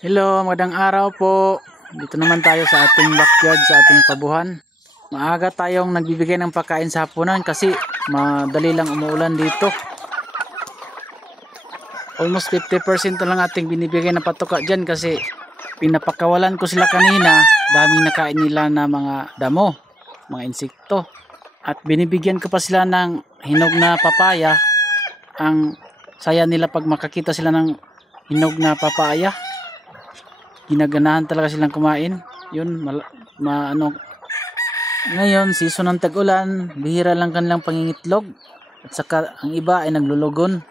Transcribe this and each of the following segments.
Hello, magandang araw po. Dito naman tayo sa ating backyard, sa ating pabuhan. Maaga tayong nagbibigay ng pagkain sa hapunan kasi madali lang umuulan dito. Almost 50% lang ating binibigay na patuka dyan kasi pinapakawalan ko sila kanina. Daming nakain nila na mga damo, mga insekto. At binibigyan ko pa sila ng hinog na papaya. Ang saya nila pag makakita sila ng hinog na papaya. Ginaganahan talaga silang kumain. Yun, ngayon, season ng tag-ulan, bihira lang kanilang pangingitlog. At saka ang iba ay naglulugon.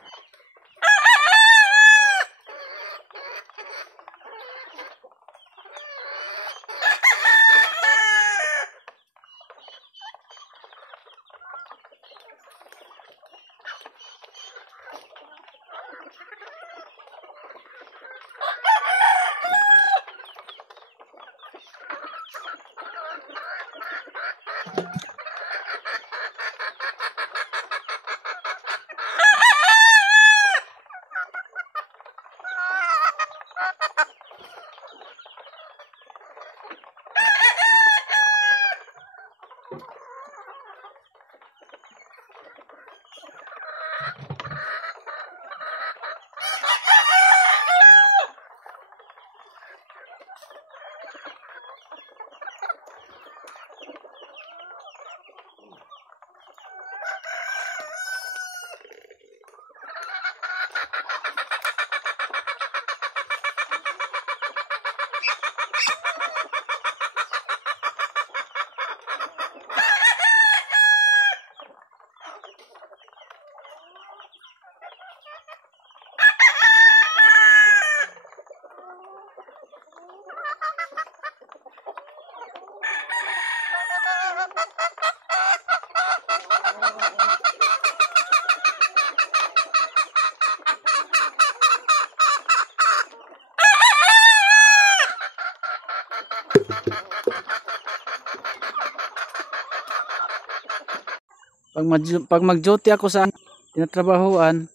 Pag mag-duty ako sa tinatrabahuan,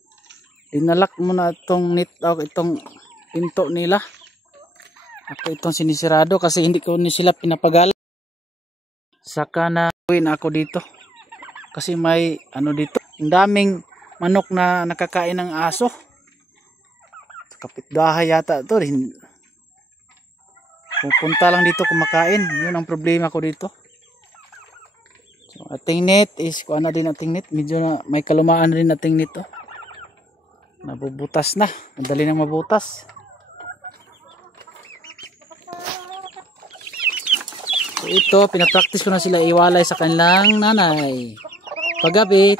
dinalak mo na itong net o itong pinto nila. Ako itong sinisirado kasi hindi ko ni sila pinapagala. Saka na uwin ako dito. Kasi may ano dito, ang daming manok na nakakain ng aso. Kapitbahay yata ito. Pupunta lang dito kumakain. Yun ang problema ko dito. So, ating net is kuha na din ating net. Medyo na may kalumaan rin ating net. Oh. Nabubutas na. Madali nang mabutas. So, ito, pinapractice ko na sila iwalay sa kanilang nanay. Paggabi,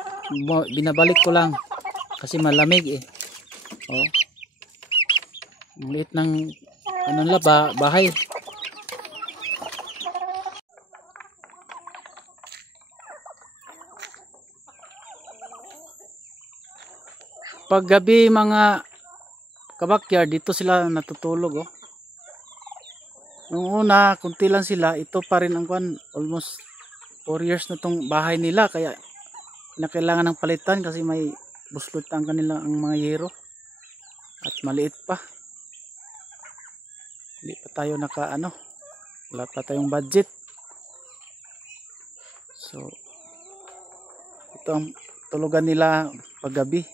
binabalik ko lang. Kasi malamig eh. Oh. Ang liit ng ano nila, bahay. Paggabi mga kabakyard, dito sila natutulog. Oh. Nung una, kunti lang sila, ito pa rin ang almost 4 years na tong bahay nila. Kaya kailangan ng palitan kasi may buslot ang kanila ang mga yero. At maliit pa. Hindi pa tayo wala pa tayong budget. So, ito ang tulugan nila paggabi.